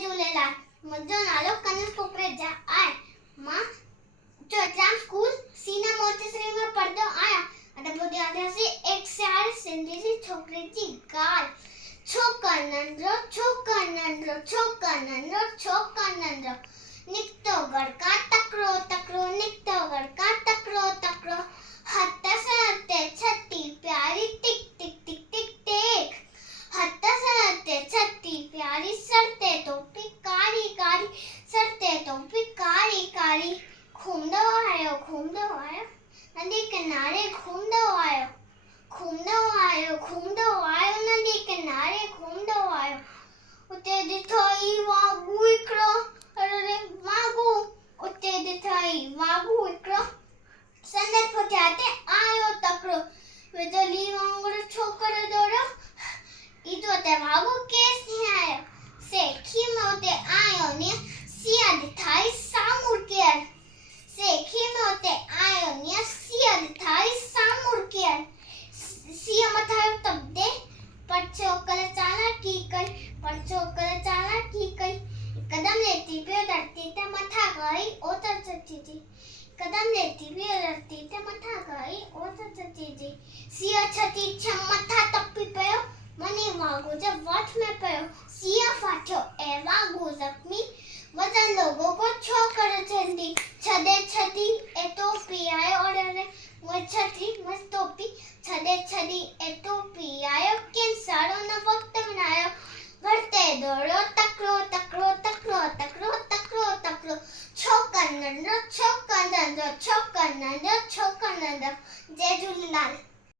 झूलेलाल। मुंहिंजो नालो कनस कुकरेजा आहे। मां चोइथाम स्कूल सीना मोतीश्री में पढ़ंदो आहियां। अॼु ॿुधाईंदासीं एक साल सिंधी जी छोकिरे जी ॻाल्हि। छोकिरो नंढो निकितो गड़का तकिड़ो तकिड़ो निकितो गड़का तकिड़ो तकिड़ो। हथ सरते छटी प्यारी टिक टिक टिक टिक टिक। हथ सरते छटी प्यारी सरते टोपी कारी कारी सरते टोपी कारी कारी। घूमदो आयो नदी किनारे घूमदो आयो नदी किनारे घूमदो आयो। उते ॾिठई वाघू हिकिड़ो, अरे वाघू उते ॾिठई वाघू हिकिड़ो। संदसि पुठियां ते आयो तकिड़ो। विजली वांगुरु छोकिरो दौड़ियो, ईदो ते वाघू केसि आयो। सेखी में उते आयो ने सिया ॾिठाई साम्हूं केर। सेखी में उते आयो ने सिया ॾिठाई साम्हूं केर। सिया मथां तपदे पर छोकिरे चालाकी कई कदम लेती पियो धरती ते मथां गई ओतर सची जी। कदम लेती पियो धरती ते मथां गई ओतर सची जी। सिया छती छम मथां तपी पियो मनी वाघू जे वठ में पियो। सिया फाटियो